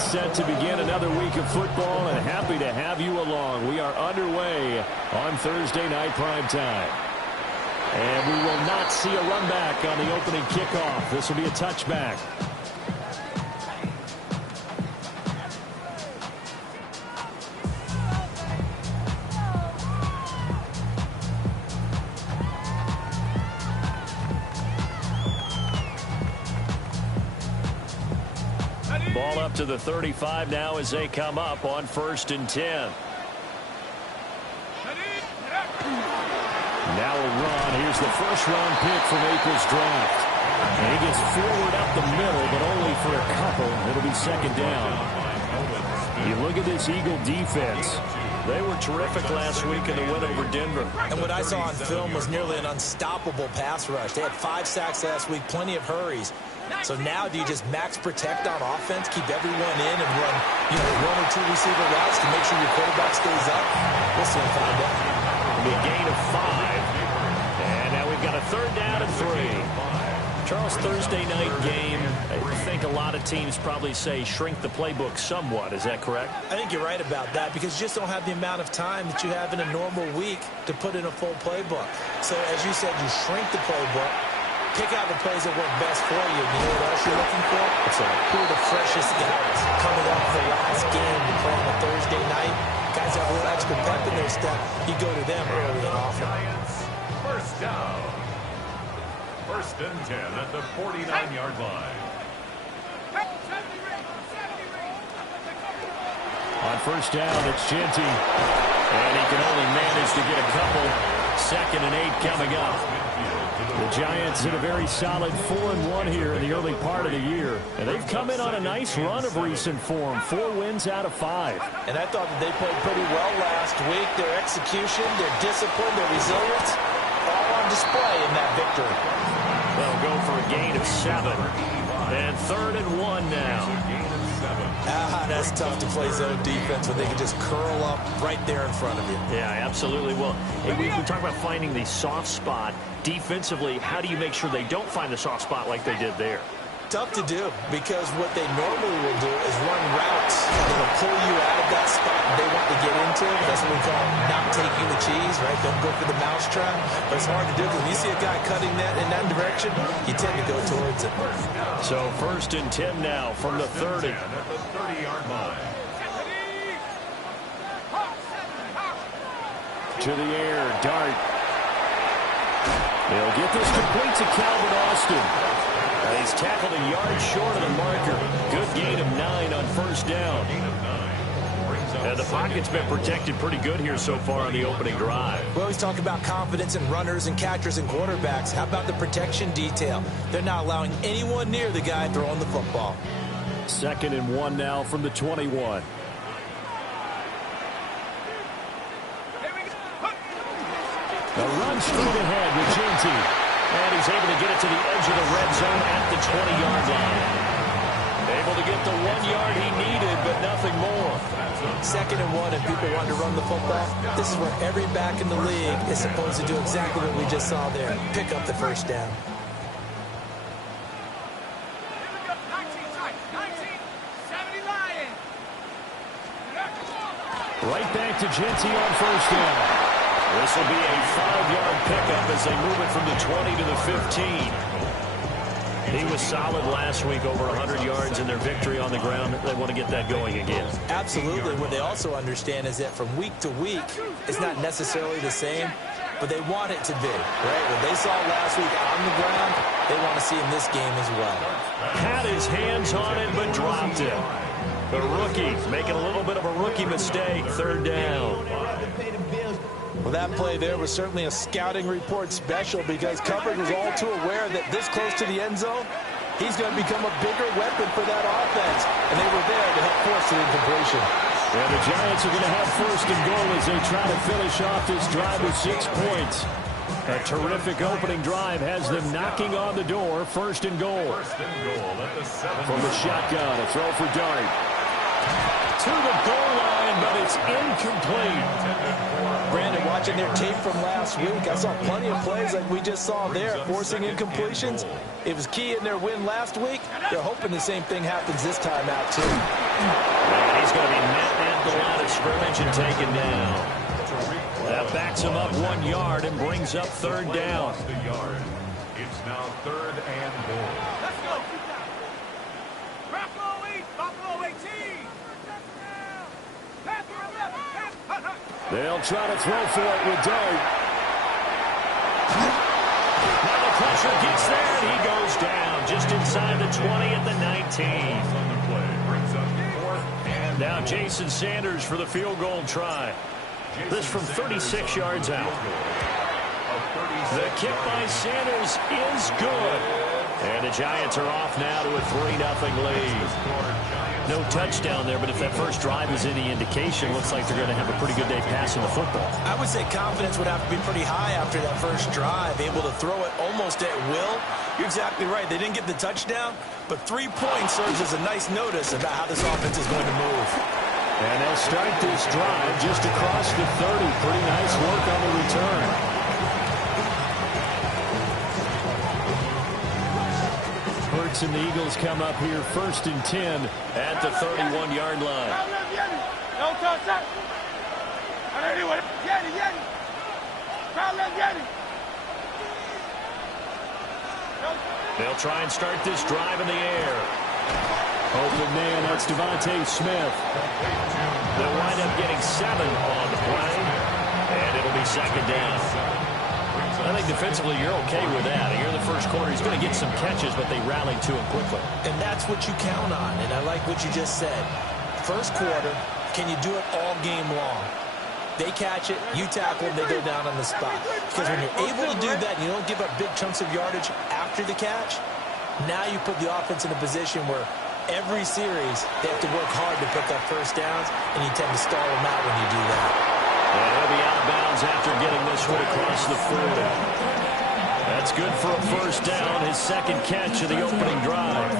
get set to begin another week of football, and happy to have you along. We are underway on Thursday night prime time. And we will not see a run back on the opening kickoff. This will be a touchback. Ball up to the 35 now as they come up on 1st and 10. Now a run. Here's the first-round pick from April's draft. And he gets forward up the middle, but only for a couple. It'll be 2nd down. You look at this Eagle defense. They were terrific last week in the win over Denver. And what I saw on film was nearly an unstoppable pass rush. They had 5 sacks last week, plenty of hurries. So now do you just max protect on offense, keep everyone in, and run 1 or 2 receiver routes to make sure your quarterback stays up? We'll soon find out. It'll be a gain of 5. And now we've got a 3rd down and 3. Charles, Thursday night game, I think a lot of teams probably say shrink the playbook somewhat. Is that correct? I think you're right about that because you just don't have the amount of time that you have in a normal week to put in a full playbook. So as you said, you shrink the playbook, pick out the plays that work best for you. You know what else you're looking for? Who are the freshest guys coming off the last game to play on a Thursday night? Guys have a little extra pep in their step. You go to them early and often. First down. 1st and 10 at the 49-yard line. On 1st down, it's Genty. And he can only manage to get a couple. 2nd and 8 coming up. The Giants in a very solid 4-1 here in the early part of the year. And they've come in on a nice run of recent form. 4 wins out of 5. And I thought that they played pretty well last week. Their execution, their discipline, their resilience, all on display in that victory. They'll go for a gain of 7. And 3rd and 1 now. That's tough to play zone defense when they can just curl up right there in front of you. Yeah, absolutely. Well, hey, we talk about finding the soft spot. Defensively, how do you make sure they don't find the soft spot like they did there? Tough to do because what they normally will do is run routes that will pull you out of that spot they want to get into. That's what we call not taking the cheese, right? Don't go for the mousetrap. But it's hard to do because when you see a guy cutting that in that direction, you tend to go towards it. So 1st and 10 now from the 30. At the 30-yard line. To the air, Dart. They'll get this complete to Calvin Austin. He's tackled a yard short of the marker. Good gain of 9 on 1st down. And the pocket's been protected pretty good here so far on the opening drive. We always talk about confidence in runners and catchers and quarterbacks. How about the protection detail? They're not allowing anyone near the guy throwing the football. 2nd and 1 now from the 21. A run straight ahead with Genty. And he's able to get it to the edge of the red zone at the 20-yard line. Able to get the 1 yard he needed, but nothing more. 2nd and 1, and people want to run the football. This is where every back in the league is supposed to do exactly what we just saw there. Pick up the 1st down. Right back to Genty on 1st down. This will be a 5-yard pickup as they move it from the 20 to the 15. He was solid last week, over 100 yards in their victory on the ground. They want to get that going again. Absolutely. What they also understand is that from week to week, it's not necessarily the same, but they want it to be, right? What they saw last week on the ground, they want to see in this game as well. Had his hands on it, but dropped it. The rookie making a little bit of a rookie mistake. 3rd down. Well, that play there was certainly a scouting report special because coverage was all too aware that this close to the end zone, he's going to become a bigger weapon for that offense. And they were there to help force the incompletion. Yeah, the Giants are going to have 1st and goal as they try to finish off this drive with 6 points. A terrific opening drive has them knocking on the door. 1st and goal. First and goal at the 7. From the shotgun, a throw for Dart. To the goal line, but it's incomplete. Brandon, watching their tape from last week, I saw plenty of plays like we just saw there, forcing incompletions. It was key in their win last week. They're hoping the same thing happens this time out, too. And he's going to be met at the line of scrimmage and taken down. That backs him up 1 yard and brings up third down. It's now 3rd and goal. Let's go. Buffalo 18. They'll try to throw for it with Doe. Now the pressure gets there, and he goes down just inside the 20 at the 19. On the play brings up 4th and Now Jason Sanders for the field goal try. This from 36 yards out. The kick by Sanders is good. And the Giants are off now to a 3-0 lead. No touchdown there, but if that first drive is any indication, looks like they're going to have a pretty good day passing the football. I would say confidence would have to be pretty high after that first drive, able to throw it almost at will. You're exactly right. They didn't get the touchdown, but 3 points serves as a nice notice about how this offense is going to move. And they'll start this drive just across the 30. Pretty nice work on the return. Hurts and the Eagles come up here 1st and 10 at the 31-yard line. They'll try and start this drive in the air. Open man, that's Devontae Smith. They'll wind up getting 7 on the play, and it'll be 2nd down. I think defensively you're okay with that. Here in the first quarter, he's going to get some catches, but they rallied to him quickly. And that's what you count on, and I like what you just said. First quarter, can you do it all game long? They catch it, you tackle them, they go down on the spot. Because when you're able to do that and you don't give up big chunks of yardage after the catch, now you put the offense in a position where every series they have to work hard to pick up first downs, and you tend to stall them out when you do that. And he'll be out of bounds after getting this one across the 40. That's good for a first down, his 2nd catch of the opening drive.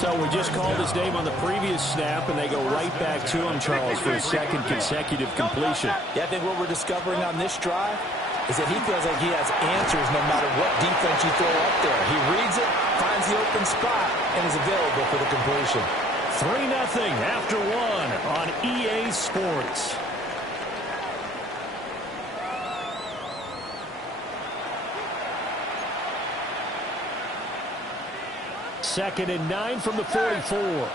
So we just called his name on the previous snap, and they go right back to him, Charles, for a 2nd consecutive completion. Yeah, I think what we're discovering on this drive is that he feels like he has answers no matter what defense you throw up there. He reads it, finds the open spot, and is available for the completion. 3-0 after 1 on EA Sports. Second and 9 from the 44.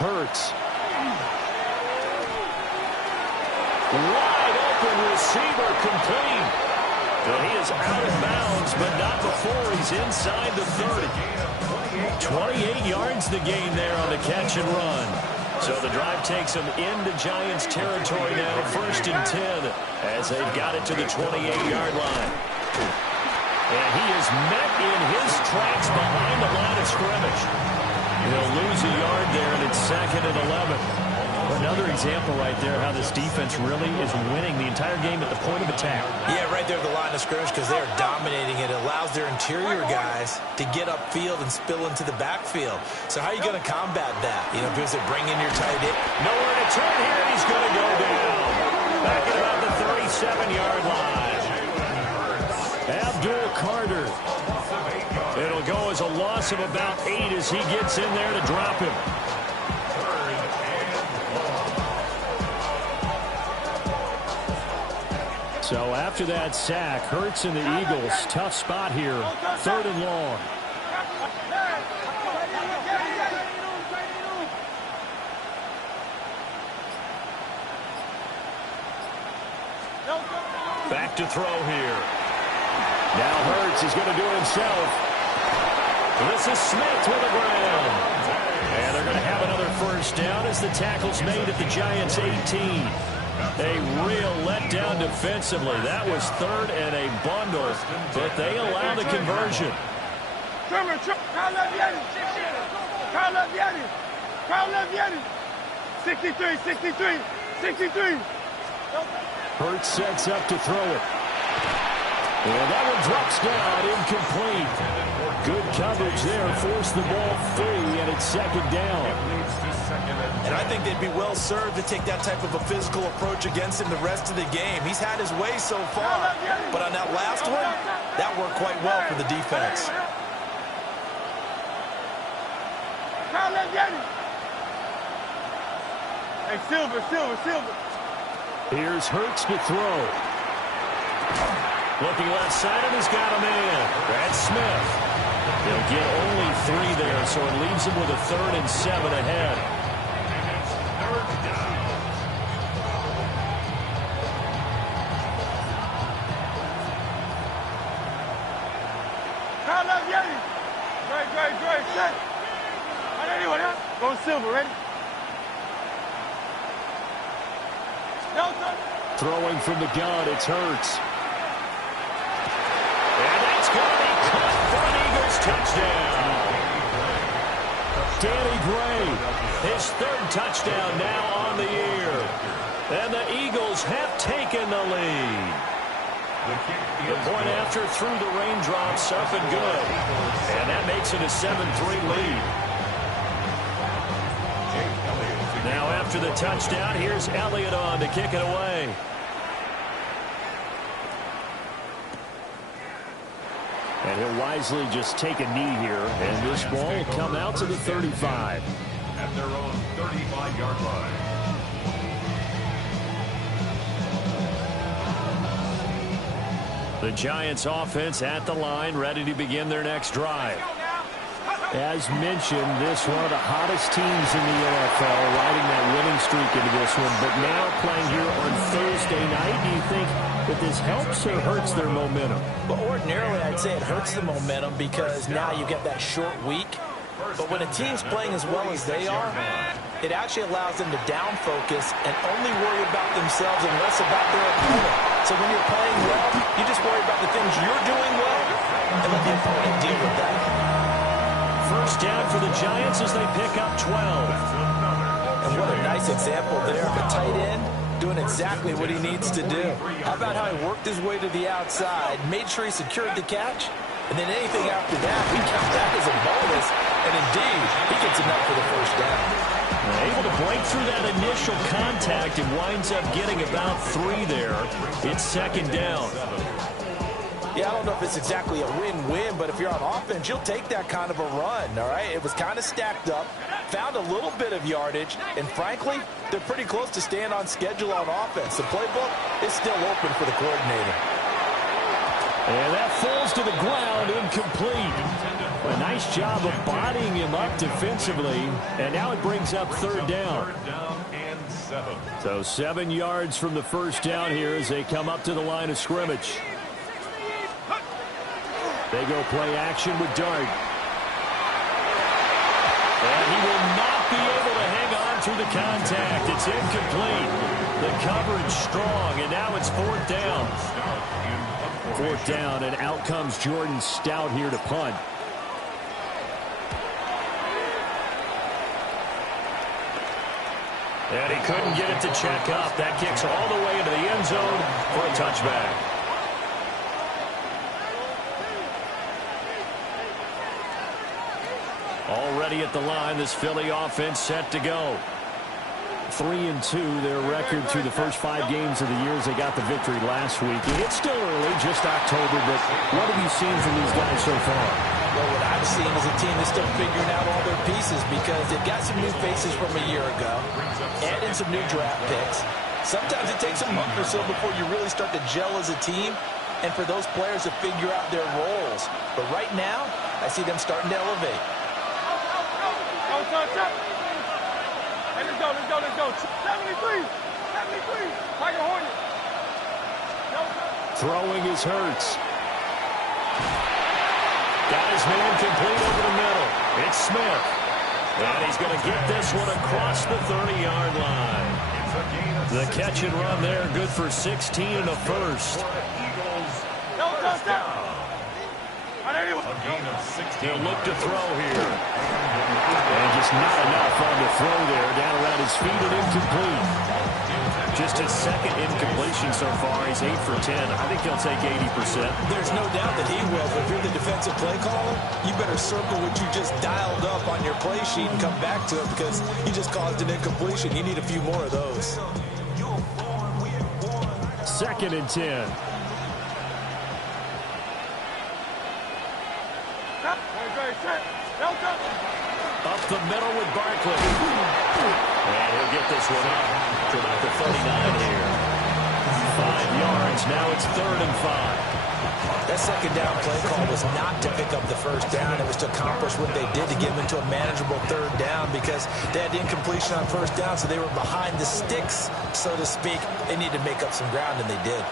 Hurts. Wide open receiver complete. And he is out of bounds, but not before he's inside the 30. 28 yards the gain there on the catch and run. So the drive takes them into Giants territory now, 1st and 10, as they've got it to the 28-yard line. And he is met in his tracks behind the line of scrimmage. He'll lose a yard there, and it's 2nd and 11. Another example right there how this defense really is winning the entire game at the point of attack. Yeah, right there at the line of scrimmage because they are dominating it. It allows their interior guys to get upfield and spill into the backfield. So how are you going to combat that? You know, because they bring in your tight end. Nowhere to turn here, and he's going to go down. Back at about the 37-yard line. Abdul Carter. It'll go as a loss of about 8 as he gets in there to drop him. So after that sack, Hurts and the Eagles, tough spot here, 3rd and long. Back to throw here. Now Hurts is going to do it himself. This is Smith with the ground. And they're going to have another first down as the tackle's made at the Giants' 18. A real letdown defensively. That was 3rd and a bundle, but they allow the conversion. Hurts sets up to throw it. And that one drops down, incomplete. Good coverage there, forced the ball free, and it's second down. And I think they'd be well served to take that type of a physical approach against him the rest of the game. He's had his way so far, but on that last one, that worked quite well for the defense. Hey, Silver. Here's Hurts to throw. Looking left side, and he's got a man. That's Smith. They'll get only 3 there, so it leaves him with a 3rd and 7 ahead. Great. Set. Go Silver, ready? Throwing from the gun, it's Hurts. And that's going to be caught for an Eagles touchdown. Danny Gray, his 3rd touchdown now on the year. And the Eagles have taken the lead. The point after through the raindrops up and good. And that makes it a 7-3 lead. Now after the touchdown, here's Elliott on to kick it away. And he'll wisely just take a knee here, and this ball will come out to the 35. At their own 35-yard line. The Giants offense at the line, ready to begin their next drive. As mentioned, this one of the hottest teams in the NFL, riding that winning streak into this one. But now playing here on Thursday night, do you think that this helps or hurts their momentum? But ordinarily, I'd say it hurts the momentum because now you get that short week. But when a team's playing as well as they are, it actually allows them to down focus and only worry about themselves and less about their opponent. So when you're playing well, you just worry about the things you're doing well and let the opponent deal with that. First down for the Giants as they pick up 12. And what a nice example there of a tight end doing exactly what he needs to do. How about how he worked his way to the outside, made sure he secured the catch, and then anything after that, we count that as a bonus. And indeed, he gets enough for the first down. Able to break through that initial contact and winds up getting about 3 there. It's second down. Yeah, I don't know if it's exactly a win-win, but if you're on offense, you'll take that kind of a run, all right? It was kind of stacked up, found a little bit of yardage, and frankly, they're pretty close to staying on schedule on offense. The playbook is still open for the coordinator. And that falls to the ground, incomplete. A nice job of bodying him up defensively, and now it brings up 3rd down. So 7 yards from the first down here as they come up to the line of scrimmage. They go play action with Dart. And he will not be able to hang on through the contact. It's incomplete. The coverage strong, and now it's 4th down. 4th down, and out comes Jordan Stout here to punt. And he couldn't get it to check up. That kicks all the way into the end zone for a touchback. Already at the line, this Philly offense set to go. 3-2, their record through the first 5 games of the year as they got the victory last week. And it's still early, just October, but what have you seen from these guys so far? Well, what I've seen is a team that's still figuring out all their pieces because they've got some new faces from a year ago, adding some new draft picks. Sometimes it takes a month or so before you really start to gel as a team and for those players to figure out their roles. But right now, I see them starting to elevate. Hey, let's go. 73. Tiger Hornet. Throwing is Hurts. Got his man complete over the middle. It's Smith. And he's going to get this one across the 30-yard line. The catch and run there, good for 16 and a first. He'll look to throw here. And just not enough on the throw there. Down around his feet and incomplete. Just his second incompletion so far. He's 8 for 10. I think he'll take 80%. There's no doubt that he will, but if you're the defensive play caller, you better circle what you just dialed up on your play sheet and come back to it because you just caused an incompletion. You need a few more of those. 2nd and 10. Up the middle with Barkley. And he'll get this one up to about the 39 here. 5 yards. Now it's 3rd and 5. That second down play call was not to pick up the first down. It was to accomplish what they did to get them into a manageable 3rd down because they had incompletion on 1st down, so they were behind the sticks, so to speak. They needed to make up some ground, and they did.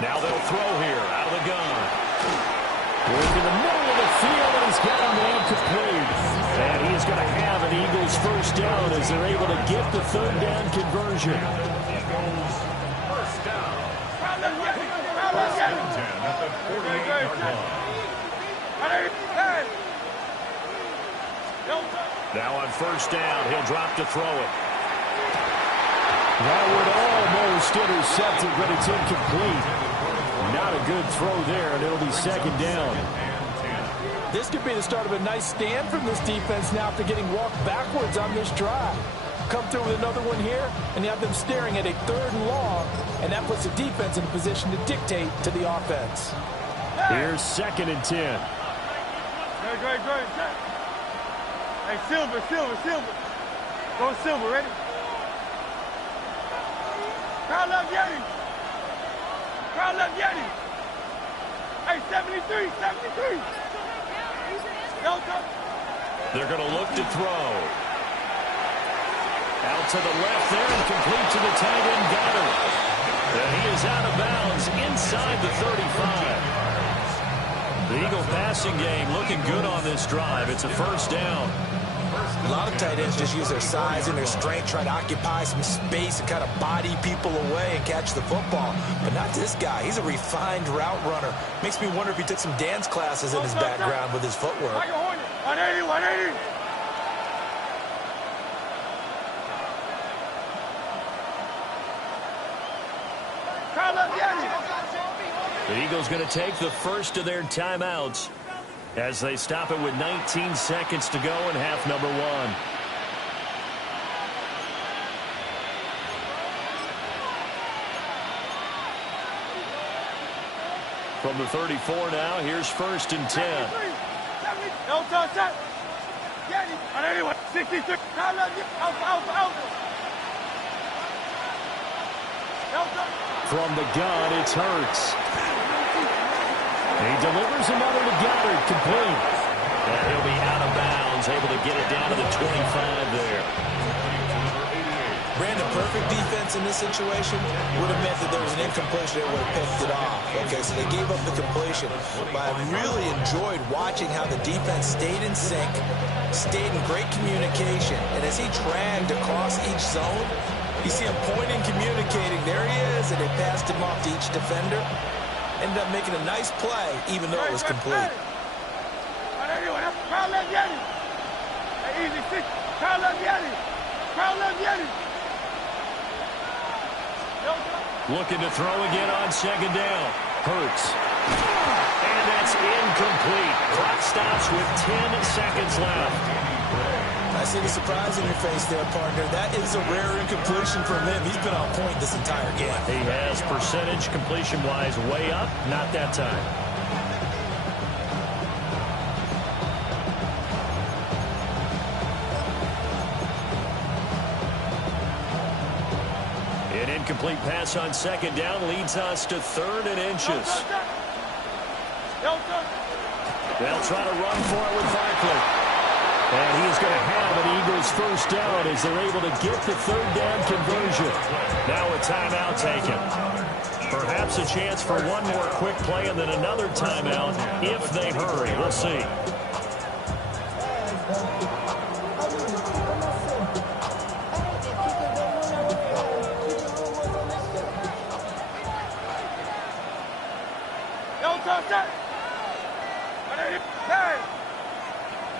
Now they'll throw here out of the gun. Work in the middle of the field, and he's got him incomplete. And he is going to have an Eagles first down as they're able to get the 3rd down conversion. First down. First and 10 at the 48-yard line. Now on 1st down, he'll drop to throw it. That would almost intercept it, but it's incomplete. Not a good throw there, and it'll be 2nd down. This could be the start of a nice stand from this defense now after getting walked backwards on this drive. Come through with another one here, and you have them staring at a 3rd and long, and that puts the defense in a position to dictate to the offense. Here's 2nd and 10. Great. Hey, Silver. Go Silver, ready? Crowd love Yeti. Hey, 73. They're going to look to throw. Out to the left there and complete to the tight end Goddard. And he is out of bounds inside the 35. The Eagle passing game looking good on this drive. It's a 1st down. A lot of tight ends just use their size and their strength, try to occupy some space and kind of body people away and catch the football. But not this guy. He's a refined route runner. Makes me wonder if he took some dance classes in his background with his footwork. 180. The Eagles going to take the first of their timeouts as they stop it with 19 seconds to go in half number 1. From the 34 now, here's 1st and 10. From the gun, it's Hurts. He delivers another to Goddard, complete. And he'll be out of bounds, able to get it down to the 25 there. Brandon, perfect defense in this situation would have meant that there was an incompletion that would have picked it off. Okay, so they gave up the completion. But I really enjoyed watching how the defense stayed in sync, stayed in great communication. And as he dragged across each zone, you see him pointing, communicating. There he is, and they passed him off to each defender. Ended up making a nice play, even though it was complete. Looking to throw again on 2nd down. Hurts. And that's incomplete. Clock stops with 10 seconds left. I see the surprise in your face there, partner. That is a rare incompletion from him. He's been on point this entire game. He has percentage completion-wise way up. Not that time. An incomplete pass on 2nd down leads us to 3rd and inches. They'll try to run for it with Barkley. And he is going to have an Eagles first down as they're able to get the 3rd down conversion. Now a timeout taken. Perhaps a chance for one more quick play and then another timeout if they hurry. We'll see.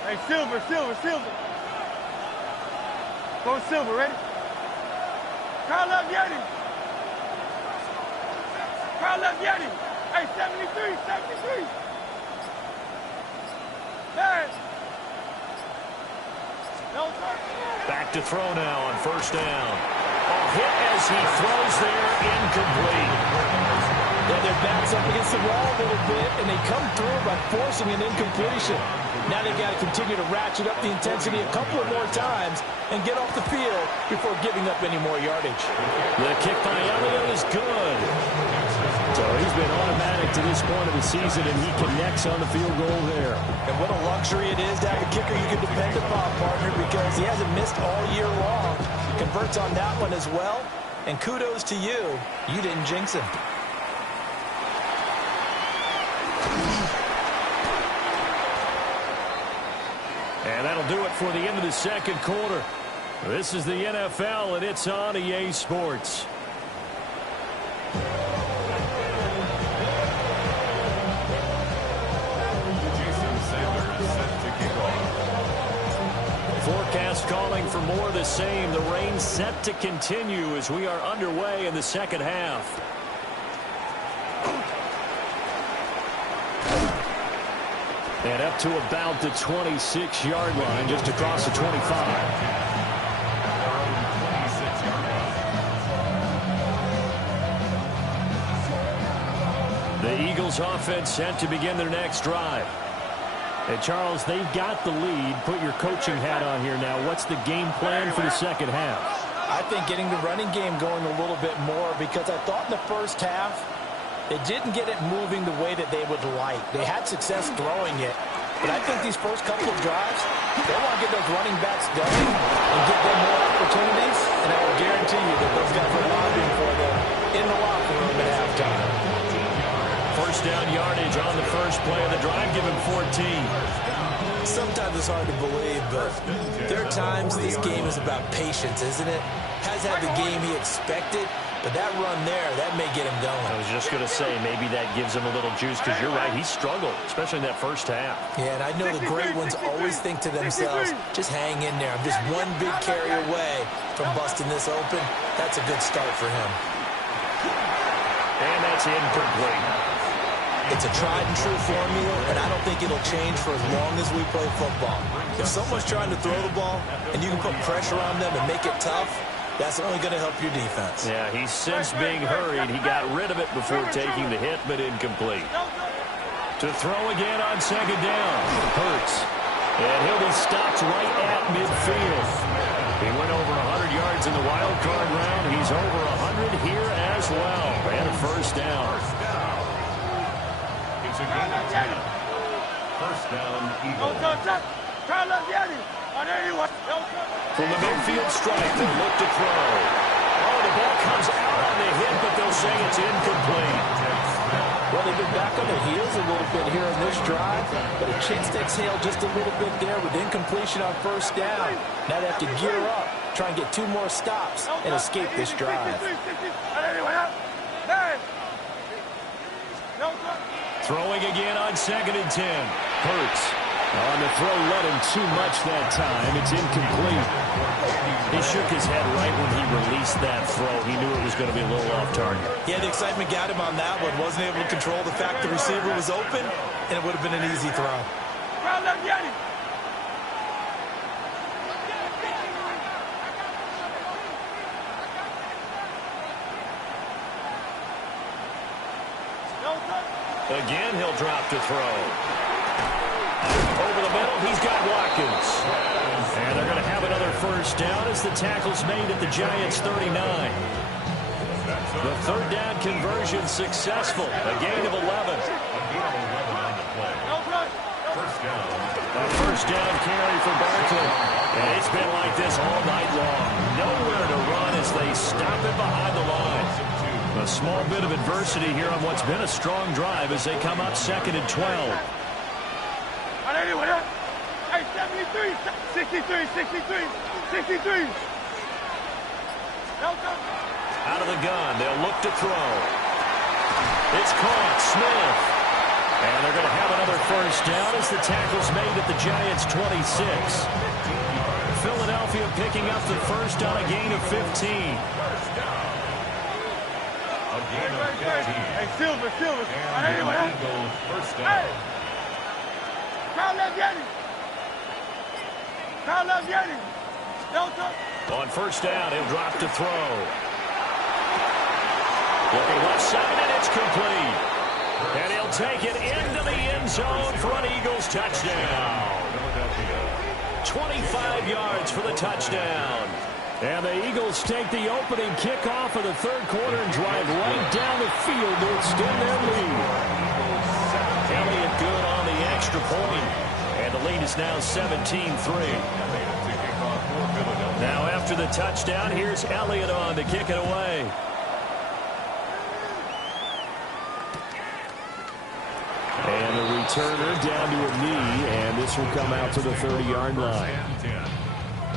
Hey, silver. Go silver, ready? Crowd left Yeti. Hey, 73. Hey. No, sir. Back to throw now on first down. A hit as he throws there, incomplete. Yeah, their back's up against the wall a little bit, and they come through by forcing an incompletion. Now they've got to continue to ratchet up the intensity a couple of more times and get off the field before giving up any more yardage. The kick by Elliott is good. So he's been automatic to this point of the season, and he connects on the field goal there. And what a luxury it is to have a kicker you can depend upon, partner, because he hasn't missed all year long. Converts on that one as well. And kudos to you. You didn't jinx him. And that'll do it for the end of the second quarter. This is the NFL, and it's on EA Sports. Forecast calling for more of the same. The rain set to continue as we are underway in the second half. And up to about the 26-yard line, just across the 25. The Eagles offense set to begin their next drive. And Charles, they've got the lead. Put your coaching hat on here now. What's the game plan for the second half? I think getting the running game going a little bit more, because I thought in the first half they didn't get it moving the way that they would like. They had success throwing it, but I think these first couple of drives, they want to get those running backs going and give them more opportunities, and I will guarantee you that those guys are lobbying for them in the locker room at halftime. First down yardage on the first play of the drive, give him 14. Sometimes it's hard to believe, but there are times this game is about patience, isn't it? Has had the game he expected, but that run there, that may get him going. I was just going to say, maybe that gives him a little juice, because you're right, he struggled, especially in that first half. Yeah, and I know the great ones always think to themselves, just hang in there. I'm just one big carry away from busting this open. That's a good start for him. And that's incomplete. It's a tried-and-true formula, and I don't think it'll change for as long as we play football. If someone's trying to throw the ball, and you can put pressure on them and make it tough, that's only going to help your defense. Yeah, he's since being hurried. He got rid of it before taking the hit, but incomplete. To throw again on second down. Hurts. And he'll be stopped right at midfield. He went over 100 yards in the wild card round. He's over 100 here as well. And a first down. It's a gain of 10. First down, Eagles. From the midfield strike, they'll look to throw. Oh, the ball comes out on the hit, but they'll say it's incomplete. Well, they've been back on their heels a little bit here in this drive, but a chance to exhale just a little bit there with incompletion on first down. Now they have to gear up, try and get 2 more stops, and escape this drive. Throwing again on second and 10. Hurts. On the throw, let him too much that time. It's incomplete. He shook his head right when he released that throw. He knew it was going to be a little off target. Yeah, the excitement got him on that one. Wasn't able to control the fact the receiver was open, and it would have been an easy throw. Again, he'll drop to throw. Over the middle, he's got Watkins. And they're going to have another first down as the tackle's made at the Giants' 39. The third down conversion successful. A gain of 11. A first down carry for Barkley. And it's been like this all night long. Nowhere to run as they stop it behind the line. A small bit of adversity here on what's been a strong drive as they come up second and 12. Hey, 73, 63. Out of the gun, they'll look to throw. It's caught, Smith. And they're going to have another first down as the tackle's made at the Giants' 26. Philadelphia picking up the first on a gain of 15. Hey, Silver. And the Eagles first down. Crowd left Yeti. Crowd left Yeti. Delta. On first down, he'll drop to throw. Looking left side, and it's complete. And he'll take it into the end zone for an Eagles touchdown. 25 yards for the touchdown. And the Eagles take the opening kickoff of the third quarter and drive right down the field to extend their lead. Elliott good on the extra point. And the lead is now 17-3. Now after the touchdown, here's Elliott on to kick it away. And the returner down to a knee, and this will come out to the 30-yard line.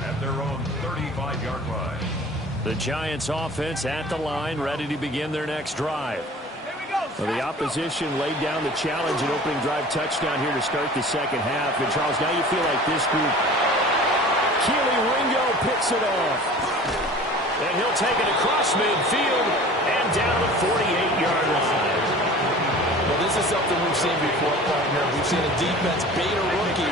At their own 35-yard line. The Giants offense at the line, ready to begin their next drive. Well, the opposition laid down the challenge and opening drive touchdown here to start the second half. And Charles, now you feel like this group, Keely Ringo picks it off. And he'll take it across midfield and down the 48-yard line. Well, this is something we've seen before, partner. We've seen a defense bait a rookie,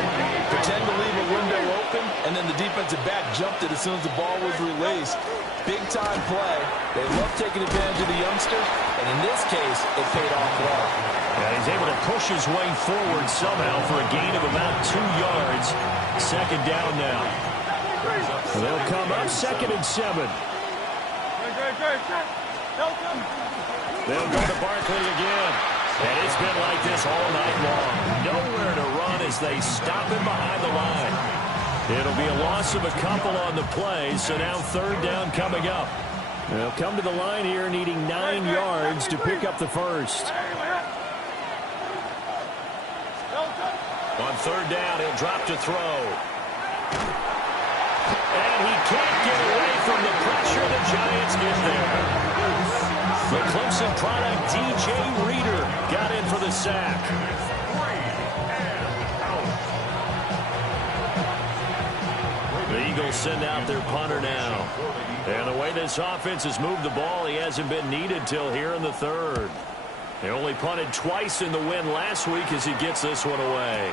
pretend to leave a window open, and then the defensive back jumped it as soon as the ball was released. Big-time play. They love taking advantage of the youngster, and in this case, it paid off well. And he's able to push his way forward somehow for a gain of about 2 yards. Second down now. They'll come up 2nd and 7. They'll go to Barkley again. And it's been like this all night long. Nowhere to run as they stop him behind the line. It'll be a loss of a couple on the play, so now 3rd down coming up. They'll come to the line here needing 9 yards to pick up the first. On 3rd down, he'll drop to throw. And he can't get away from the pressure the Giants get there. The Clemson product, DJ Reader, got in for the sack. The Eagles send out their punter now. And the way this offense has moved the ball, he hasn't been needed till here in the 3rd. They only punted twice in the win last week as he gets this one away.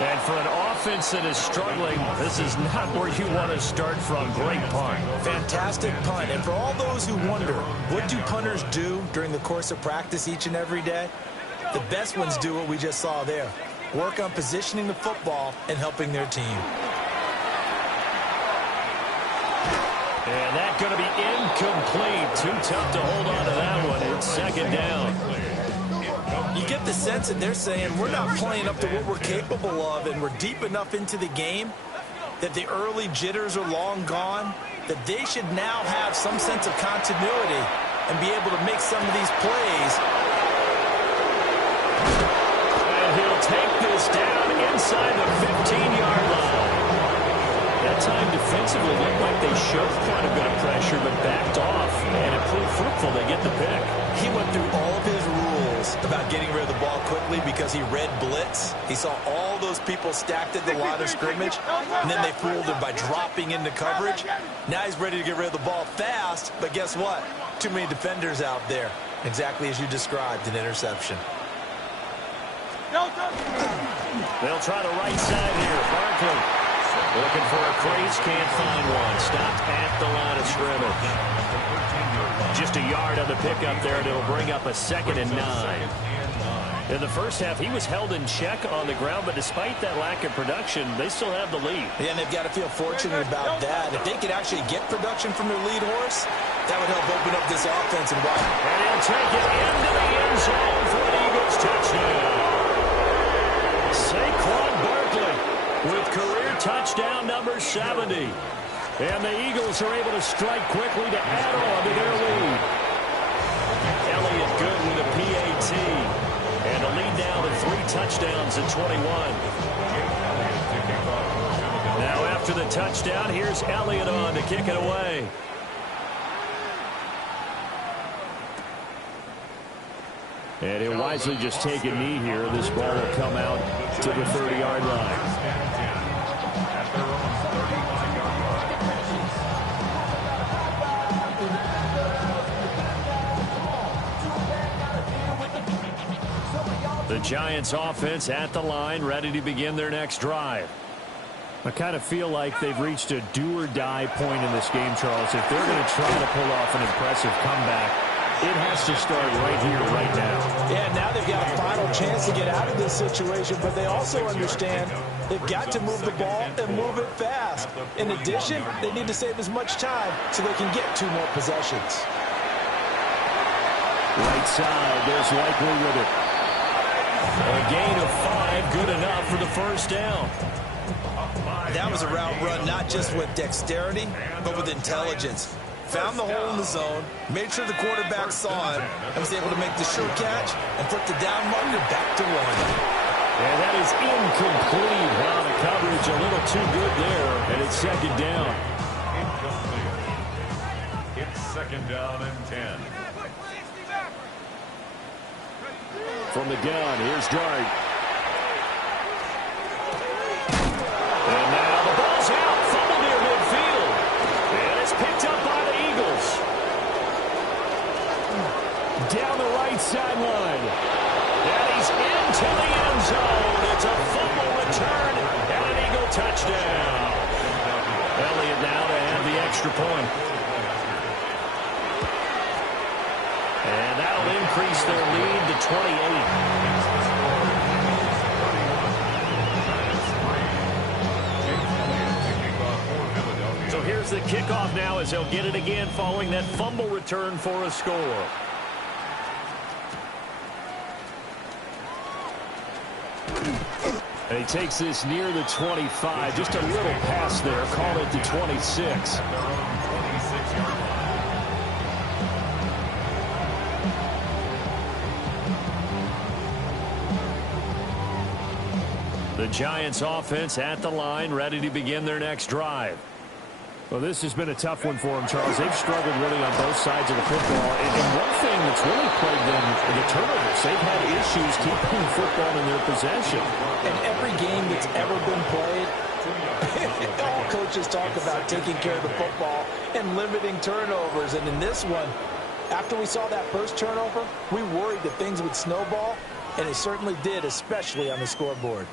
And for an offense that is struggling, this is not where you want to start from. Great punt. Fantastic punt. And for all those who wonder, what do punters do during the course of practice each and every day? The best ones do what we just saw there. Work on positioning the football and helping their team. And that's going to be incomplete. Too tough to hold on to that one. It's 2nd down. You get the sense that they're saying we're not playing up to what we're capable of, and we're deep enough into the game that the early jitters are long gone, that they should now have some sense of continuity and be able to make some of these plays. And he'll take this down inside the 15-yard line. That time defensively looked like they showed quite a bit of pressure but backed off, and it proved fruitful. They get the pick. He went through all of his rules about getting rid of the ball quickly because he read blitz. He saw all those people stacked at the line of scrimmage, and then they fooled him by dropping into coverage. Now he's ready to get rid of the ball fast, but guess what? Too many defenders out there. Exactly as you described, an interception. They'll try the right side here. Barkley looking for a crease, can't find one. Stopped at the line of scrimmage. Just a yard on the pickup there, and it'll bring up a 2nd and 9. In the first half, he was held in check on the ground, but despite that lack of production, they still have the lead. Yeah, and they've got to feel fortunate about that. If they could actually get production from their lead horse, that would help open up this offense and wide. And he'll take it into the end zone for an Eagles touchdown. Saquon Barkley with career touchdown number 70. And the Eagles are able to strike quickly to add on to their lead. Elliott good with a PAT. And a lead now to 3 touchdowns at 21. Now after the touchdown, here's Elliott on to kick it away. And he'll wisely just take a knee here. This ball will come out to the 30-yard line. At their own 35-yard line. The Giants offense at the line, ready to begin their next drive. I kind of feel like they've reached a do-or-die point in this game, Charles. If they're going to try to pull off an impressive comeback, it has to start right here, right now. Yeah, now they've got a final chance to get out of this situation, but they also understand they've got to move the ball and move it fast. In addition, they need to save as much time so they can get 2 more possessions. Right side, there's Likely with it. A gain of 5, good enough for the first down. That was a route run not just with dexterity, but with intelligence. Found the hole in the zone, made sure the quarterback saw it, and was able to make the sure catch and put the down marker back to 1. And that is incomplete. Wow, the coverage a little too good there, and it's second down. Incomplete. It's second down and 10. From the gun, here's Dart. And now the ball's out, fumble near midfield. And it's picked up by the Eagles. Down the right sideline. And he's into the end zone. It's a fumble return and an Eagle touchdown. Elliott now to have the extra point. And that'll increase their lead to 28. So here's the kickoff now as they'll get it again following that fumble return for a score. And he takes this near the 25. Just a little pass there. Call it the 26. The Giants offense at the line, ready to begin their next drive. Well, this has been a tough one for them, Charles. They've struggled really on both sides of the football. And one thing that's really plagued them, the turnovers. They've had issues keeping the football in their possession. In every game that's ever been played, all coaches talk about taking care of the football and limiting turnovers. And in this one, after we saw that first turnover, we worried that things would snowball, and it certainly did, especially on the scoreboard.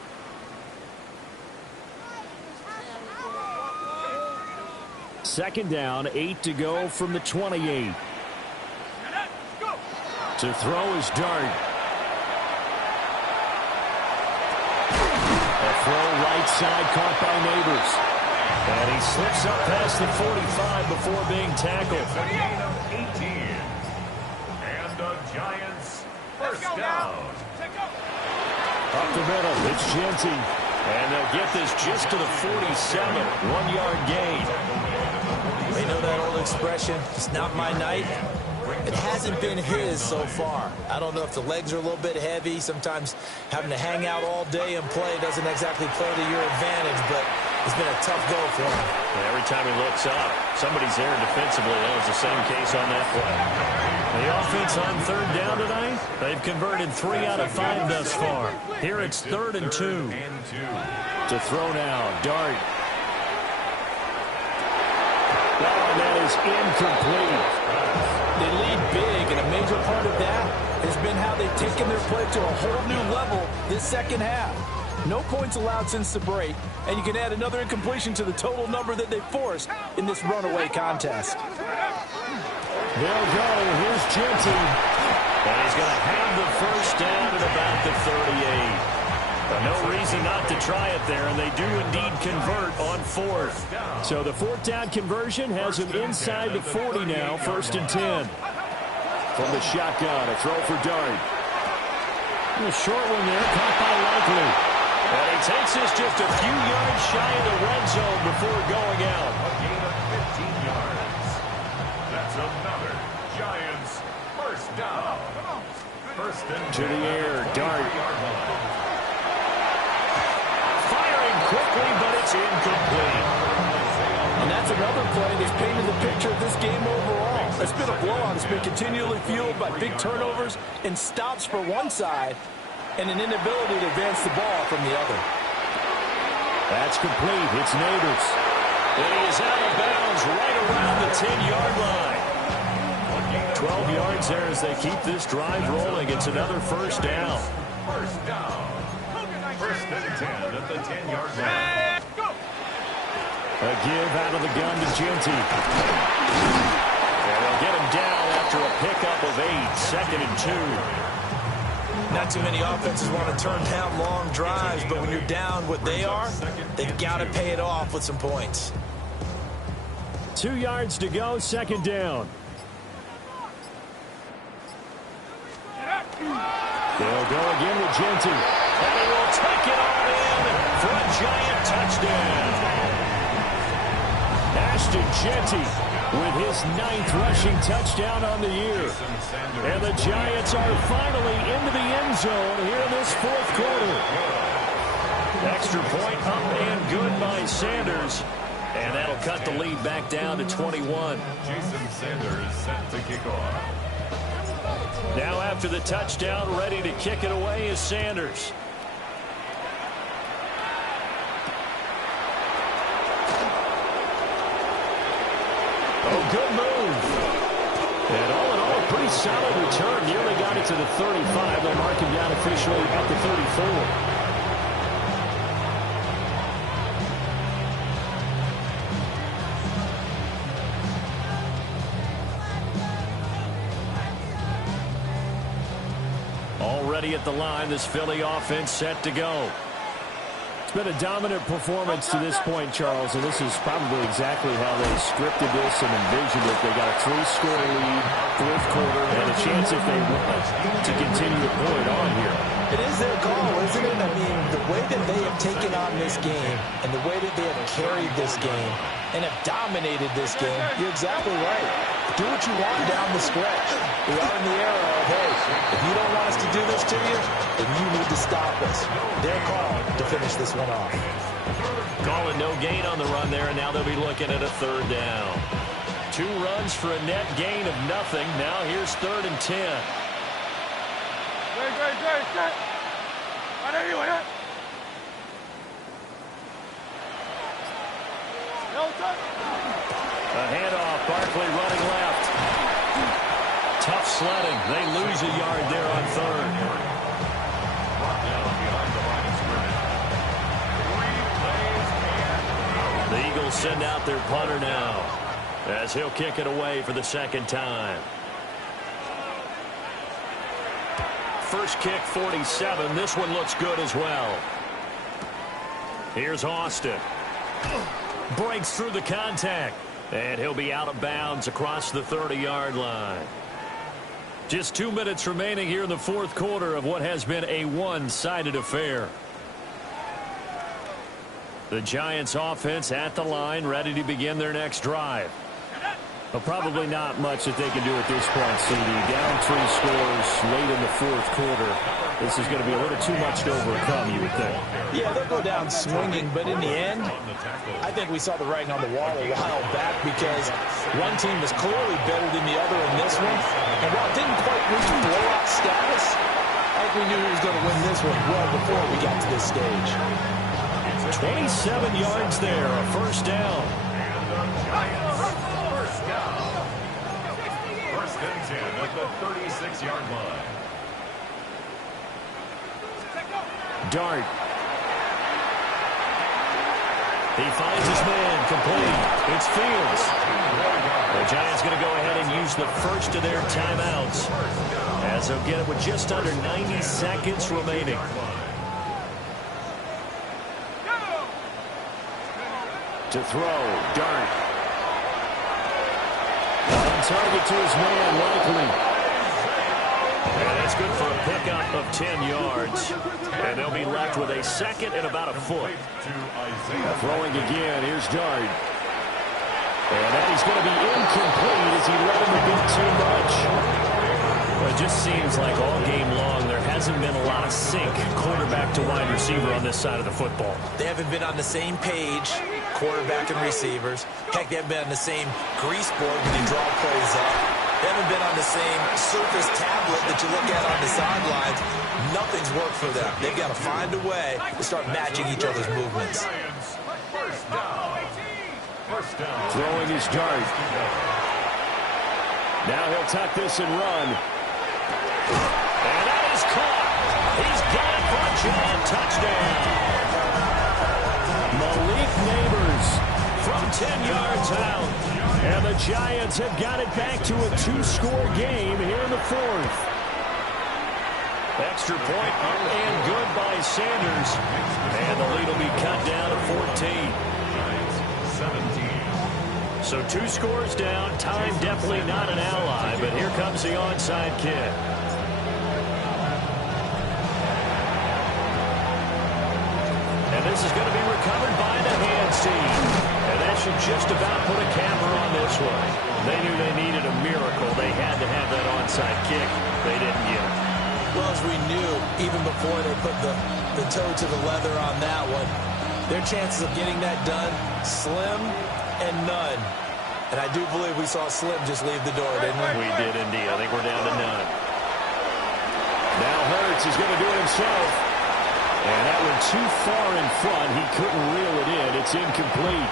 Second down, 8 to go from the 28. To throw is Dart. A throw right side caught by Neighbors. And he slips up past the 45 before being tackled. A gain of 18. And the Giants first down. Up the middle, it's Genty. And they'll get this just to the 47. 1-yard gain. You know that old expression, it's not my night? It hasn't been his so far. I don't know if the legs are a little bit heavy. Sometimes having to hang out all day and play doesn't exactly play to your advantage, but it's been a tough go for him. And every time he looks up, somebody's there defensively. That was the same case on that play. The offense on third down tonight, they've converted 3 out of 5 thus far. Here it's 3rd and 2. To throw now, Dart. Oh, that is incomplete. They lead big, and a major part of that has been how they've taken their play to a whole new level this second half. No points allowed since the break, and you can add another incompletion to the total number that they forced in this runaway contest. They'll go. Here's Genty. And he's going to have the first down at about the 38. No reason not to try it there, and they do indeed convert on 4th. So the 4th down conversion has them inside the 40 now, 1st and 10. From the shotgun, a throw for Dart. A short one there, caught by Likely. And he takes this just a few yards shy of the red zone before going out. A gain of 15 yards. That's another Giants first down. First and 10 to the air, Dart. Quickly, but it's incomplete. And that's another play that's painted the picture of this game overall. It's been a blowout. It's been continually fueled by big turnovers and stops for one side and an inability to advance the ball from the other. That's complete. It's Neighbors. And he is out of bounds right around the 10-yard line. 12 yards there as they keep this drive rolling. It's another first down. First down. First and 10 at the 10-yard line. A give out of the gun to Genty. And they'll get him down after a pickup of 8. Second and 2. Not too many offenses want to turn down long drives, but when you're down what they are, they've got to pay it off with some points. 2 yards to go, second down. They'll go again with Genty. And he will take it all in for a giant touchdown. Ashton Genty with his 9th rushing touchdown on the year. And the Giants are finally into the end zone here in this fourth quarter. Extra point up and good by Sanders. And that'll cut the lead back down to 21. Jason Sanders set to kick off. Now after the touchdown, ready to kick it away is Sanders. Oh, good move. And all in all, a pretty solid return. Nearly got it to the 35. They'll mark him down officially at the 34. Already at the line, this Philly offense set to go. It's been a dominant performance to this point, Charles, and this is probably exactly how they scripted this and envisioned it. They got a 3-score lead, fourth quarter, and a chance if they want to continue to pull it on here. It is their call, isn't it? I mean, the way that they have taken on this game and the way that they have carried this game and have dominated this game, you're exactly right. Do what you want down the stretch. We are in the era of, hey, if you don't want us to do this to you, then you need to stop us. Their call to finish this one off. Calling no gain on the run there, and now they'll be looking at a third down. 2 runs for a net gain of nothing. Now here's 3rd and 10. A handoff, Barkley running left. Tough sledding. They lose a yard there on 3rd. Brought down behind the line of scrimmage. 3 plays and The Eagles send out their punter now as he'll kick it away for the second time. First kick, 47. This one looks good as well. Here's Austin. Breaks through the contact. And he'll be out of bounds across the 30-yard line. Just 2 minutes remaining here in the fourth quarter of what has been a one-sided affair. The Giants offense at the line, ready to begin their next drive. But probably not much that they can do at this point, CD. Down 3 scores late in the fourth quarter. This is going to be a little too much to overcome, you would think. Yeah, they'll go down swinging, but in the end, I think we saw the writing on the wall a while back because one team was clearly better than the other in this one. And while it didn't quite reach blowout status, I think we knew who was going to win this one well before we got to this stage. 27 yards there, a first down. First and 10 at the 36-yard line. Dart. He finds his man, complete. It's Fields. The Giants going to go ahead and use the first of their timeouts as they'll get it with just under 90 seconds remaining. To throw, Dart. On target to his man, likely. And that's good for a pickup of 10 yards. And they'll be left with a second and about a foot. Throwing again, here's Dart. And that is going to be incomplete as he let him a bit too much. Well, it just seems like all game long there hasn't been a lot of sync quarterback to wide receiver on this side of the football. They haven't been on the same page, quarterback and receivers. Heck, they haven't been on the same grease board when you draw plays up. They haven't been on the same surface tablet that you look at on the sidelines. Nothing's worked for them. They've got to find a way to start matching each other's movements. First down. First down. Throwing his dart. Now he'll tuck this and run. And that is caught. He's got it for a giant touchdown. Malik Neighbors from 10 yards out. And the Giants have got it back to a 2-score game here in the fourth. Extra point up and good by Sanders. And the lead will be cut down to 14. 17. So 2 scores down. Time definitely not an ally, but here comes the onside kick. And this is going to be recovered by the hands team. And that should just about put a capper on this one. They knew they needed a miracle. They had to have that onside kick. They didn't get it. Well, as we knew, even before they put the toe to the leather on that one, their chances of getting that done, slim and none. And I do believe we saw Slim just leave the door, didn't we? We did indeed. I think we're down to none. Now Hurts is going to do it himself. And that went too far in front. He couldn't reel it in. It's incomplete.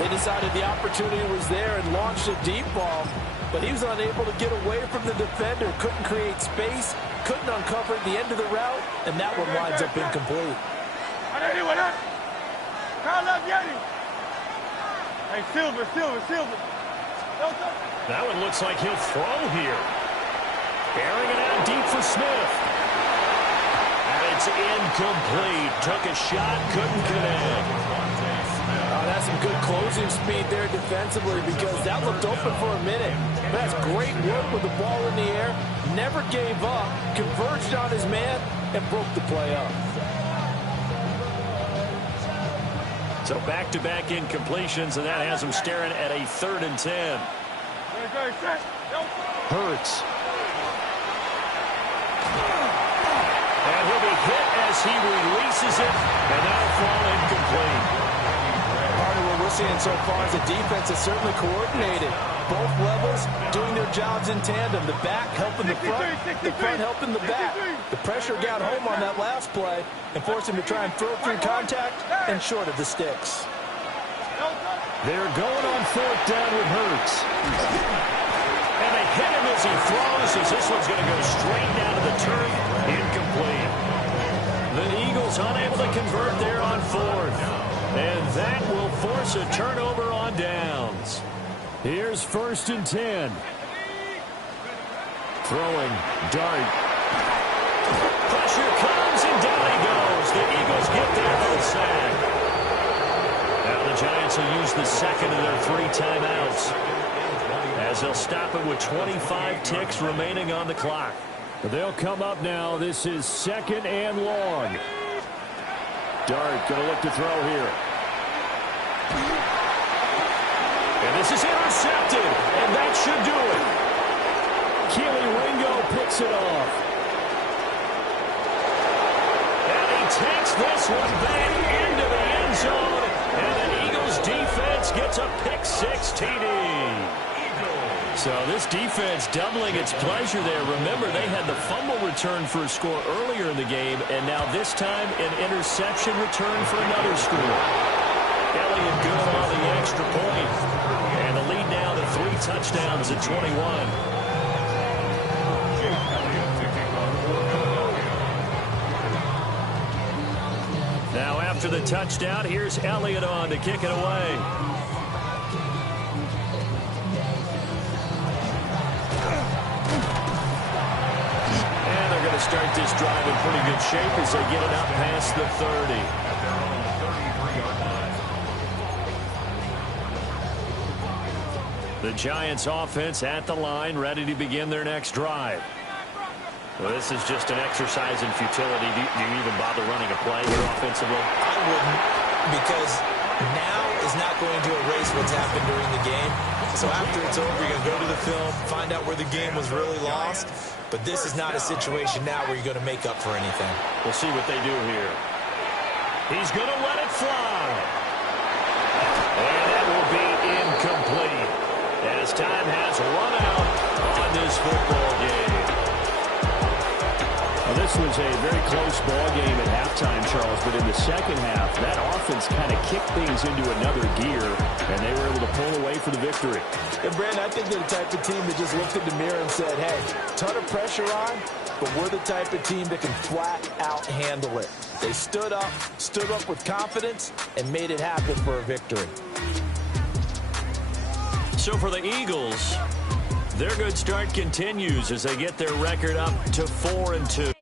They decided the opportunity was there and launched a deep ball, but he was unable to get away from the defender, couldn't create space, couldn't uncover the end of the route, and that one winds up incomplete. Hey, Silver. That one looks like he'll throw here. Airing it out deep for Smith. And it's incomplete. Took a shot, couldn't connect. Oh, that's some good closing speed there defensively because that looked open for a minute. That's great work with the ball in the air. Never gave up, converged on his man, and broke the play up. So back-to-back incompletions, and that has him staring at a 3rd and 10. Hurts. And he'll be hit as he releases it, and that'll fall incomplete. Part of what we're seeing so far is the defense is certainly coordinated. Both levels doing their jobs in tandem. The back helping the front helping the back. The pressure got home on that last play and forced him to try and throw through contact and short of the sticks. They're going on 4th down with Hurts. And they hit him as he throws, as this one's going to go straight down to the turf. Incomplete. The Eagles unable to convert there on 4th. And that will force a turnover on downs. Here's 1st and 10. Throwing, dart. Pressure comes, and down he goes. The Eagles get there on the sack. Now the Giants will use the second of their 3 timeouts, as they'll stop it with 25 ticks remaining on the clock. They'll come up now. This is 2nd and long. Dart going to look to throw here. And this is intercepted, and that should do it. Keely Ringo picks it off. And he takes this one back into the end zone, and the Eagles defense gets a pick-6 TD. So this defense doubling its pleasure there. Remember, they had the fumble return for a score earlier in the game, and now this time an interception return for another score. Elliott good on the extra point. And the lead now to 3 touchdowns at 21. Now after the touchdown, here's Elliott on to kick it away. And they're going to start this drive in pretty good shape as they get it up past the 30. The Giants offense at the line, ready to begin their next drive. Well, this is just an exercise in futility. Do you even bother running a play here offensively? I wouldn't, because now is not going to erase what's happened during the game. So after it's over, you're going to go to the film, find out where the game was really lost. But this is not a situation now where you're going to make up for anything. We'll see what they do here. He's going to let it fly. And that will be incomplete, as time has run out. This was a very close ball game at halftime, Charles, but in the second half, that offense kind of kicked things into another gear, and they were able to pull away for the victory. And, Brandon, I think they're the type of team that just looked in the mirror and said, hey, ton of pressure on, but we're the type of team that can flat out handle it. They stood up with confidence, and made it happen for a victory. So for the Eagles, their good start continues as they get their record up to 4-2.